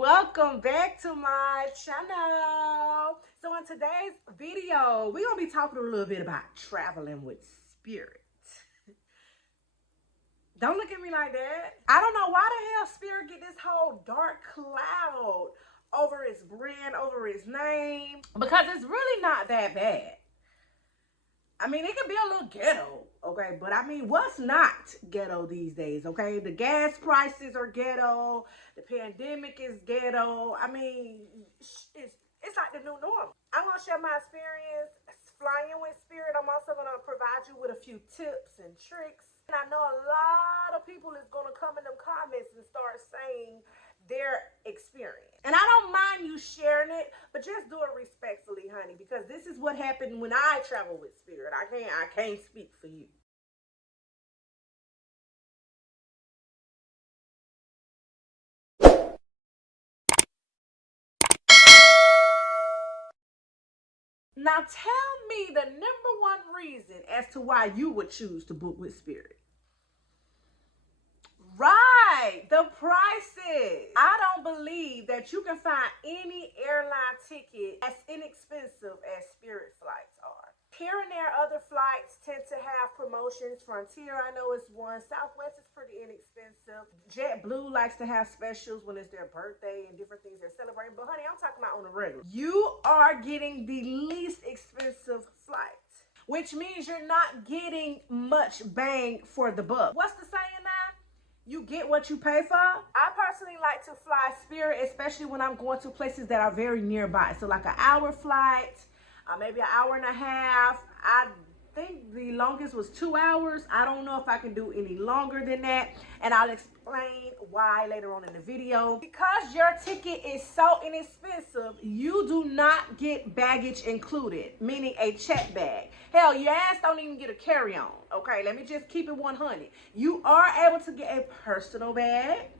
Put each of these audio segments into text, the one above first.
Welcome back to my channel. So in today's video, we're gonna be talking a little bit about traveling with Spirit. Don't look at me like that. I don't know why the hell Spirit get this whole dark cloud over its brand, over its name, because it's really not that bad. I mean, it can be a little ghetto, okay? But I mean, what's not ghetto these days, okay? The gas prices are ghetto. The pandemic is ghetto. I mean, it's like the new normal. I'm going to share my experience flying with Spirit. I'm also going to provide you with a few tips and tricks. And I know a lot of people is going to come in them comments and start saying their experience. And I don't mind you sharing it, but just do it respectfully, honey, because this is what happened when I travel with Spirit. I can't speak for you. Now tell me the number one reason as to why you would choose to book with Spirit. Right, the prices. I don't believe that you can find any airline ticket as inexpensive as Spirit flights are. Here and there, other flights tend to have promotions. Frontier, I know it's one. Southwest is pretty inexpensive. JetBlue likes to have specials when it's their birthday and different things they're celebrating. But honey, I'm talking about on the regular. You are getting the least expensive flight, which means you're not getting much bang for the buck. What's the saying now? You get what you pay for. I personally like to fly Spirit, especially when I'm going to places that are very nearby. So like an hour flight, maybe an hour and a half. I think the longest was 2 hours. I don't know if I can do any longer than that. And I'll explain why later on in the video. Because your ticket is so inexpensive, you do not get baggage included, meaning a check bag. Hell, your ass don't even get a carry-on. Okay, let me just keep it 100. You are able to get a personal bag.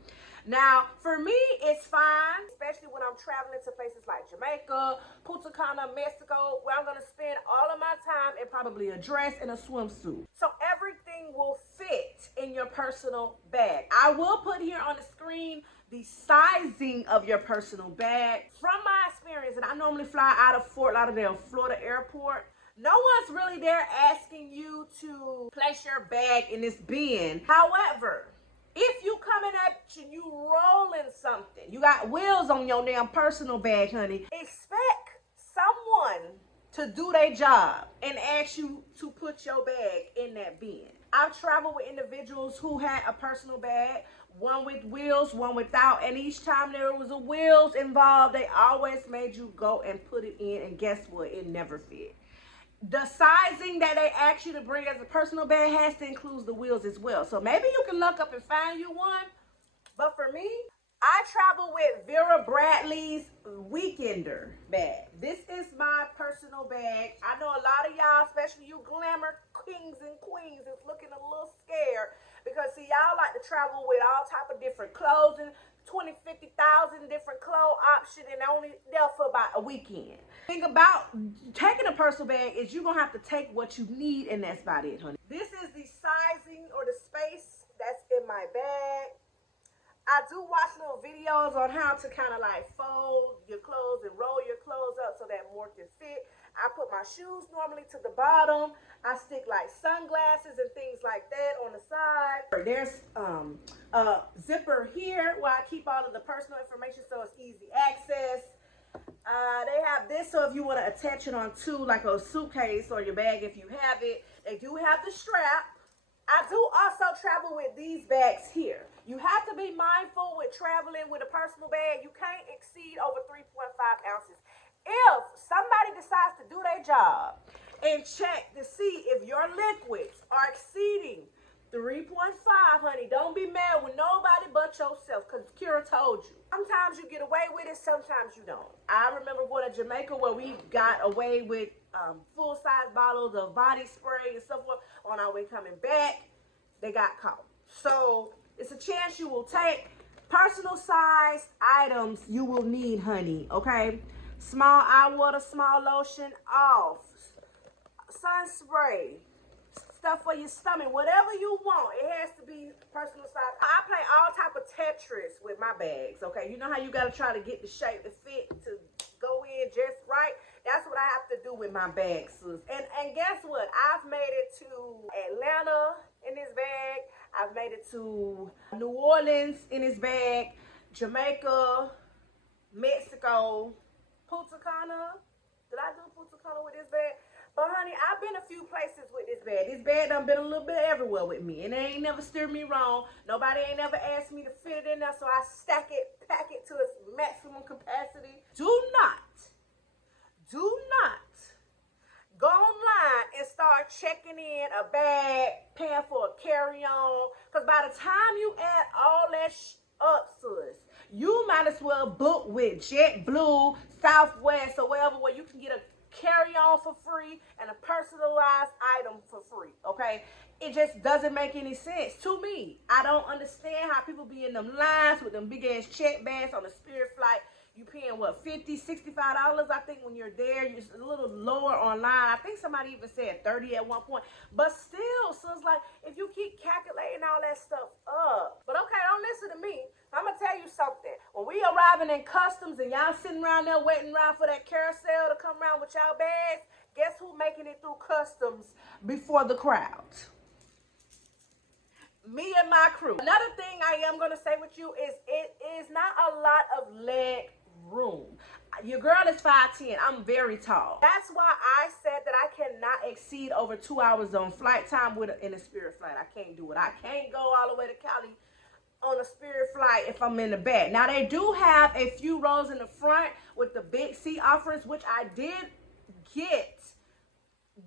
Now, for me, it's fine, especially when I'm traveling to places like Jamaica, Punta Cana, Mexico, where I'm going to spend all of my time in probably a dress and a swimsuit. So everything will fit in your personal bag. I will put here on the screen the sizing of your personal bag. From my experience, and I normally fly out of Fort Lauderdale, Florida airport, no one's really there asking you to place your bag in this bin. However, if you coming at you rolling something, you got wheels on your damn personal bag, honey, expect someone to do their job and ask you to put your bag in that bin. I've traveled with individuals who had a personal bag, one with wheels, one without, and each time there was a wheels involved, they always made you go and put it in, and guess what? It never fit. The sizing that they ask you to bring as a personal bag has to include the wheels as well. So maybe you can look up and find you one. But for me, I travel with Vera Bradley's Weekender bag. This is my personal bag. I know a lot of y'all, especially you glamour kings and queens, is looking a little scared because see, y'all like to travel with all type of different clothing, 20, 50,000 different clothes option, and only there for about a weekend. Thing about taking a personal bag is you're gonna have to take what you need, and that's about it, honey. This is the sizing or the space that's in my bag. I do watch little videos on how to kind of like fold your clothes and roll your clothes up so that more can fit. I put my shoes normally to the bottom. I stick like sunglasses and things like that on the side. There's a zipper here where I keep all of the personal information so it's easy access. They have this so if you want to attach it on to like a suitcase or your bag if you have it. They do have the strap. I do also travel with these bags here. You have to be mindful with traveling with a personal bag. You can't exceed over 3.5 ounces. If somebody decides to do their job and check to see if your liquids are exceeding 3.5, honey, don't be mad with nobody but yourself, because Kira told you. Sometimes you get away with it, sometimes you don't. I remember going to Jamaica where we got away with full-size bottles of body spray and so forth. On our way coming back, they got caught. So it's a chance you will take. Personal size items you will need, honey, okay? Small eye water, small lotion, off. Sun spray, stuff for your stomach, whatever you want. It has to be personal size. I play all type of Tetris with my bags, okay? You know how you gotta try to get the shape to fit to go in just right? That's what I have to do with my bags, sis. And guess what? I've made it to Atlanta in this bag. I've made it to New Orleans in this bag, Jamaica, Mexico, Punta Cana. Did I do Punta Cana with this bag? But honey, I've been a few places with this bag. This bag done been a little bit everywhere with me. And they ain't never steered me wrong. Nobody ain't never asked me to fit it in there. So I stack it, pack it to its maximum capacity. Do not go online and start checking in a bag, paying for a carry-on. Because by the time you add all that up, sis, you might as well book with JetBlue, Southwest, or wherever, where you can get a carry-on for free and a personalized item for free, okay? It just doesn't make any sense to me. I don't understand how people be in them lines with them big-ass check bags on a Spirit flight. You paying, what, $50, $65, I think, when you're there. You're a little lower online. I think somebody even said 30 at one point. But still, so it's like, if you keep calculating all that stuff up. But okay, don't listen to me. I'm going to tell you something. When we arriving in customs and y'all sitting around there waiting around for that carousel to come around with y'all bags, guess who making it through customs before the crowd? Me and my crew. Another thing I am going to say with you is it is not a lot of leg room. Your girl is 5'10". I'm very tall. That's why I said that I cannot exceed over 2 hours on flight time in a Spirit flight. I can't do it. I can't go all the way to Cali on a Spirit flight if I'm in the back. Now, they do have a few rows in the front with the big seat offerings, which I did get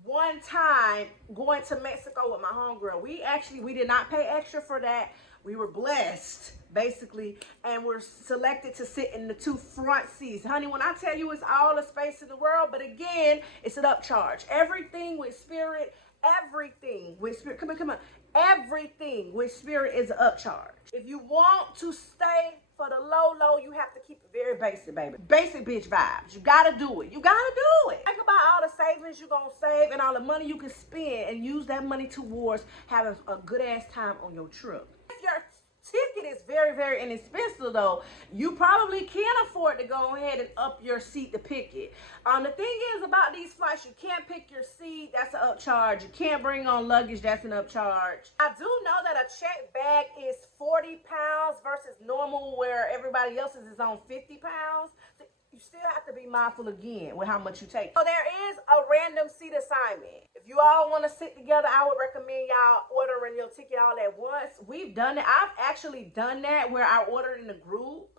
one time going to Mexico with my homegirl. We did not pay extra for that. We were blessed, basically, and we're selected to sit in the 2 front seats. Honey, when I tell you it's all the space in the world, but again, it's an upcharge. Everything with Spirit, come on. Everything with Spirit is an upcharge. If you want to stay for the low, you have to keep it very basic, baby. Basic bitch vibes. You gotta do it. You gotta do it. Think about all the savings you're gonna save and all the money you can spend and use that money towards having a good ass time on your trip. If your ticket is very, very inexpensive, though, you probably can afford to go ahead and up your seat to pick it. The thing is about these flights, you can't pick your seat. That's an upcharge. You can't bring on luggage. That's an upcharge. I do know that a check bag is 40 pounds versus normal where everybody else's is on 50 pounds. So you still have to be mindful again with how much you take. So there is a random seat assignment. If you all want to sit together, I would recommend y'all ordering your ticket all at once. We've done it. I've actually done that where I ordered in a group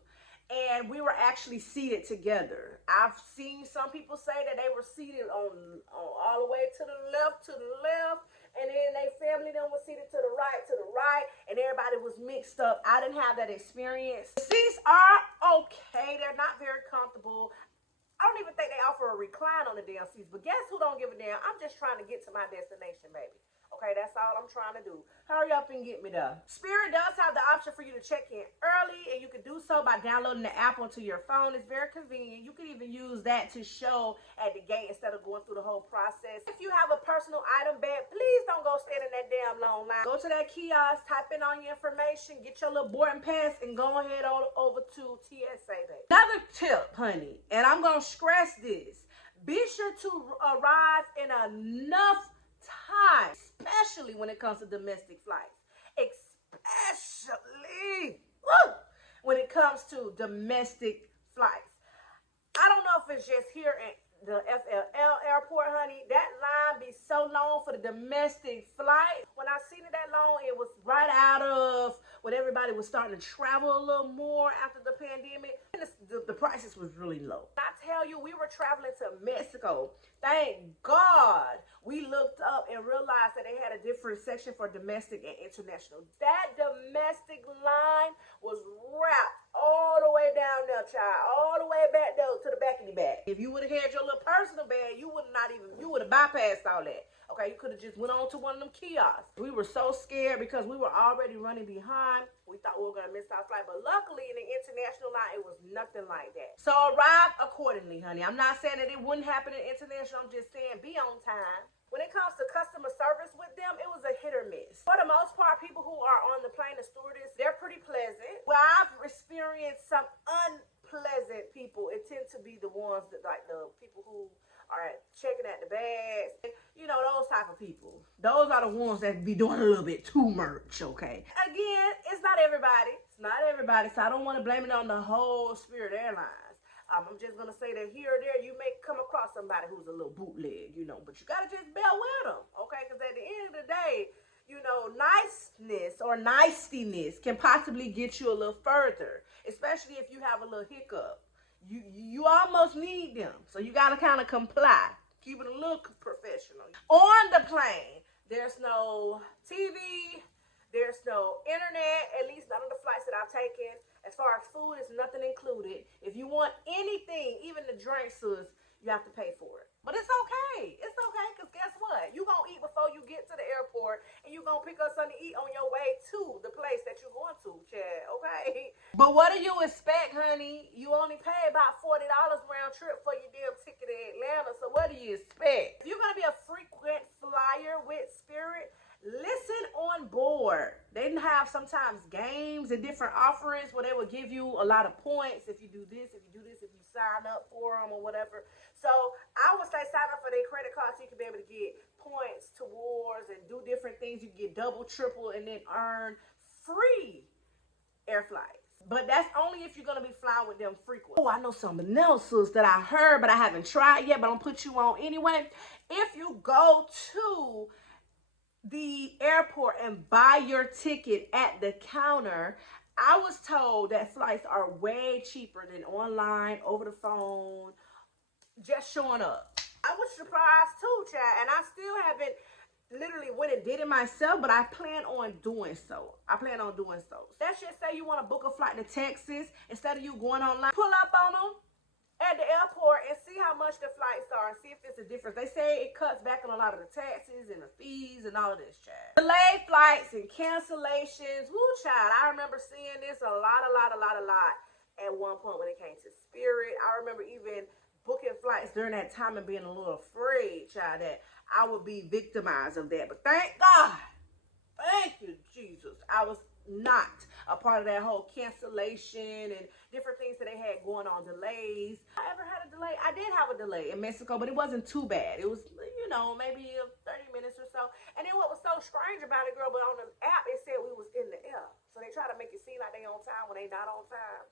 and we were actually seated together. I've seen some people say that they were seated on all the way to the left, and then they family then was seated to the right, and everybody was mixed up. I didn't have that experience. The seats are okay. They're not very comfortable. I don't even think they offer a recline on the damn seats, but guess who don't give a damn? I'm just trying to get to my destination, baby. Okay, that's all I'm trying to do. Hurry up and get me there. Spirit does have the option for you to check in early, and you can do so by downloading the app onto your phone. It's very convenient. You can even use that to show at the gate instead of going through the whole process. If you have a personal item bag, please don't go stand in that damn long line. Go to that kiosk, type in all your information, get your little boarding pass, and go ahead over to TSA, baby. Another tip, honey, and I'm going to stress this. Be sure to arrive in enough time, especially when it comes to domestic flights. Especially when it comes to domestic flights. I don't know if it's just here at the FLL airport, honey. That line be so long for the domestic flight. When I seen it that long, it was right out of when everybody was starting to travel a little more after the pandemic. And the prices was really low. I tell you, we were traveling to Mexico. Thank God we looked up and realized that they had a different section for domestic and international. That domestic line was wrapped all the way down there, child. All the way back there to the back of the bag. If you would have had your little personal bag, you would have bypassed all that. Okay, you could have just went on to one of them kiosks. We were so scared because we were already running behind. We thought we were going to miss our flight. But luckily, in the international line, it was nothing like that. So arrive accordingly, honey. I'm not saying that it wouldn't happen in international. I'm just saying be on time. When it comes to customer service with them, it was a hit or miss. For the most part, people who are on the plane, the stewardess, they're pretty pleasant. Well, I've experienced some unpleasant people. It tends to be the ones that, like the people who are checking at the bags, you know, those type of people. Those are the ones that be doing a little bit too much, okay? Again, it's not everybody. It's not everybody, so I don't want to blame it on the whole Spirit Airlines. I'm just going to say that here or there, you may come across somebody who's a little bootleg, you know, but you got to just bear with them, okay? Because at the end of the day, you know, niceness or nicetiness can possibly get you a little further, especially if you have a little hiccup. You almost need them, so you got to kind of comply. Keep it a little professional. On the plane, there's no TV, there's no internet, at least none of the flights that I've taken. As far as food, it's nothing included. If you want anything, even the drinks, you have to pay for it. But it's okay. It's okay, because guess what? You're going to eat before you get to the airport, and you're going to pick up something to eat on your way to the place that you're going to, Chad, okay? But what do you expect, honey? You only pay about $40 round trip for your damn ticket to Atlanta, so what do you expect? If you're going to be a frequent flyer with Spirit, listen on board. They have sometimes games and different offerings where they will give you a lot of points if you do this, if you sign up for them or whatever. So I would say sign up for their credit card so you can be able to get points towards and do different things. You can get double, triple, and then earn free air flights. But that's only if you're going to be flying with them frequently. Oh, I know something else that I heard, but I haven't tried yet, but I'm going to put you on anyway. If you go to the airport and buy your ticket at the counter, I was told that flights are way cheaper than online, over the phone, just showing up. I was surprised too, Chad, and I still haven't literally went and did it myself, but I plan on doing so. Let's just say you want to book a flight to Texas. Instead of you going online, pull up on them at the airport and see how much the flights are and see if it's a difference. They say it cuts back on a lot of the taxes and the fees and all of this, child. Delayed flights and cancellations. Woo, child. I remember seeing this a lot at one point when it came to Spirit. I remember even booking flights during that time and being a little afraid, child, that I would be victimized of that. But thank God. Thank you, Jesus. I was not a part of that whole cancellation and different things that they had going on, delays. I ever had a delay? I did have a delay in Mexico, but it wasn't too bad. It was, you know, maybe 30 minutes or so. And then what was so strange about it, girl, but on the app, it said we was in the air. So they try to make it seem like they on time when they not on time.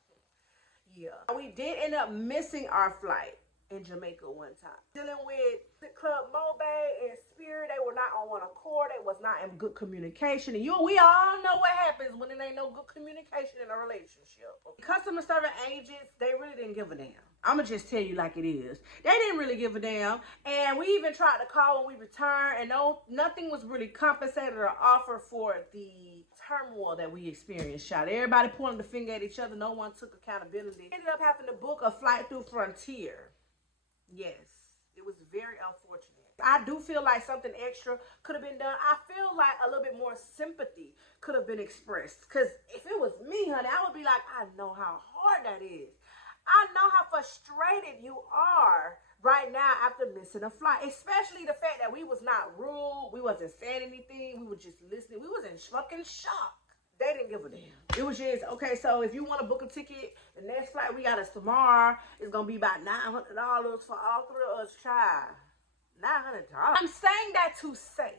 Yeah. We did end up missing our flight in Jamaica one time. Dealing with the Club Mobile and Spirit, they were not on one accord. They was not in good communication. And we all know what happens when there ain't no good communication in a relationship. Customer service agents, they really didn't give a damn. I'ma just tell you like it is. They didn't really give a damn. And we even tried to call when we returned, and nothing was really compensated or offered for the turmoil that we experienced, child. Everybody pointing the finger at each other. No one took accountability. Ended up having to book a flight through Frontier. Yes, it was very unfortunate. I do feel like something extra could have been done. I feel like a little bit more sympathy could have been expressed. Because if it was me, honey, I would be like, I know how hard that is. I know how frustrated you are right now after missing a flight. Especially the fact that we was not rude. We wasn't saying anything. We were just listening. We was in fucking shock. They didn't give a damn. It was just, okay, so if you want to book a ticket, the next flight we got is tomorrow. It's going to be about $900 for all three of us, child. $900. I'm saying that to say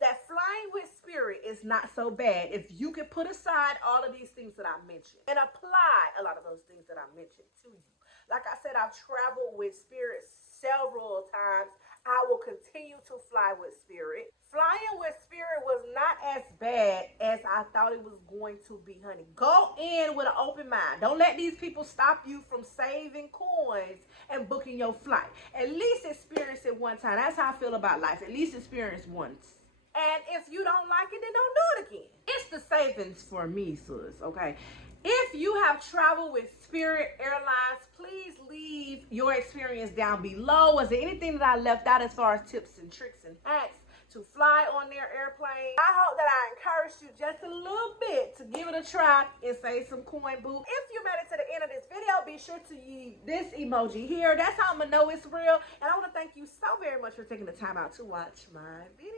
that flying with Spirit is not so bad if you can put aside all of these things that I mentioned and apply a lot of those things that I mentioned to you. Like I said, I've traveled with Spirit several times. I will continue to fly with Spirit. Flying with Spirit was not as bad as I thought it was going to be, honey. Go in with an open mind. Don't let these people stop you from saving coins and booking your flight. At least experience it one time. That's how I feel about life. At least experience once. And if you don't like it, then don't do it again. It's the savings for me, sis, okay? If you have traveled with Spirit Airlines, please leave your experience down below. Was there anything that I left out as far as tips and tricks and hacks to fly on their airplane? I hope that I encouraged you just a little bit to give it a try and save some coin, boo. If you made it to the end of this video, be sure to use this emoji here. That's how I'm gonna know it's real. And I want to thank you so very much for taking the time out to watch my video.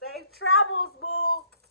Safe travels, boo.